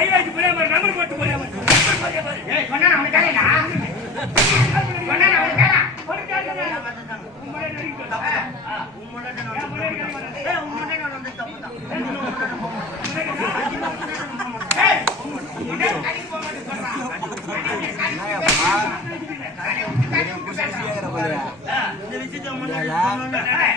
ஐயாக்கு போய் நம்பர் போட்டு போய் சொன்னா அவனுக்கு கேளா சொன்னா அவனுக்கு கேளா ஒரு கேளா உம்மடே நடிக்கு உம்மடே வந்து தப்புதான் ஏய் உம்மடே கடி போக சொல்றான் இந்த விஷயத்தை முன்னாடி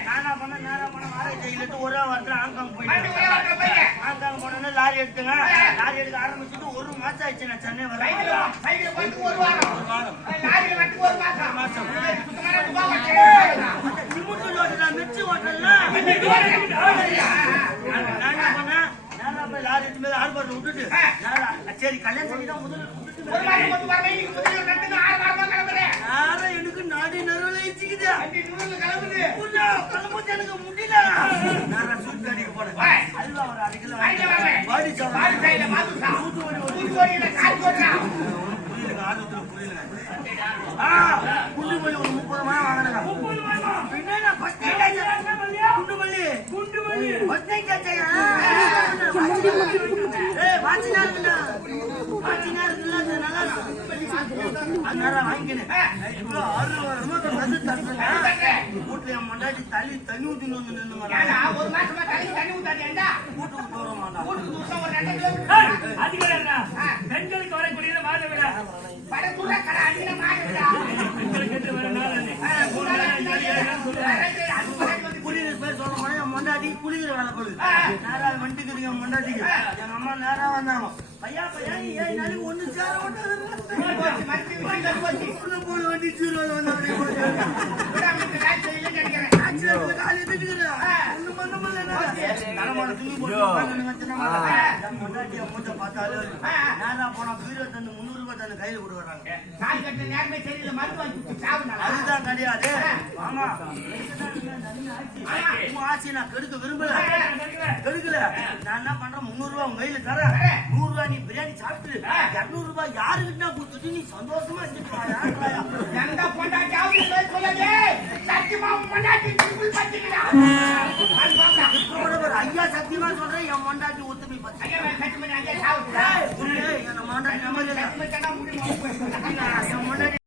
நானா பண்ண நேரா பண்ண மாரை ஜெயிலிட்டு ஒரே வாரத்துல ஆங்காங் போயிட்டேன் ஆங்காங் போனோன்னு லாரி எடுத்துங்க லாரி எடுக்க ஆரம்பிச்சுட்டு ஒரு மாசம் ஆயிடுச்சு நான் சென்னை வரேன் ஒரு வாரம் லாரி வந்து ஒரு மாசம் சிமுட்டு ஓட்டுல மிச்சி ஓட்டல நான் என்ன பண்ணேன் நேரா போய் லாரி எடுத்து மேல ஆர்பாட்டில் விட்டுட்டு சரி கல்யாணம் பண்ணிதான் முதல்ல எனக்கு நாடி நடுவில் வச்சுக்குது கிளம்பு எனக்கு முடியல நான் சூட் கடைக்கு போனேன் அல்வா ஒரு 1/2 கிலோ பாடி புரியல ஆர்வத்துல புரியல குண்டுமல்லி ஒரு 30 ரூபாய் வாங்கினேன் குண்டுமல்லி வாங்கினேன் வீட்டுல என் மண்டாடி தண்ணி ஊத்தின்னு வந்து நின்று ஒரு மாசமா தண்ணி ஊத்தாதேண்டா வீட்டுக்கு போற மாட்டா பெண்களுக்கு வரக்கூடிய மாத விட படத்துல கடை அடிக்கிற மாத விட பெண்களுக்கு வர பேர் சொல்ல போனா என் மண்டாடி குளிக்கிற வேலை போகுது நேரா வண்டிக்கு என் மண்டாட்டிக்கு எங்க அம்மா நேரா வந்தாங்க பையா பையா ஏன் நாளைக்கு ஒண்ணு சேர போன வண்டி சூழ்நிலை கையில கொடுக்குறாங்க அதுதான் கிடையாது ஆமா ஆட்சி நான் கெடுக்க விரும்பல கெடுக்கல நான் என்ன பண்றேன் 300 ரூபாய் உங்க கையில தரேன் 100 ரூபாய் நீ பிரியாணி சாப்பிட்டு 200 ரூபாய் யாருக்கிட்ட கொடுத்துட்டு நீ சந்தோஷமா ஐயா சத்தியமா சொல்றேன் என் மொண்டாட்டி ஒத்துமை பத்தி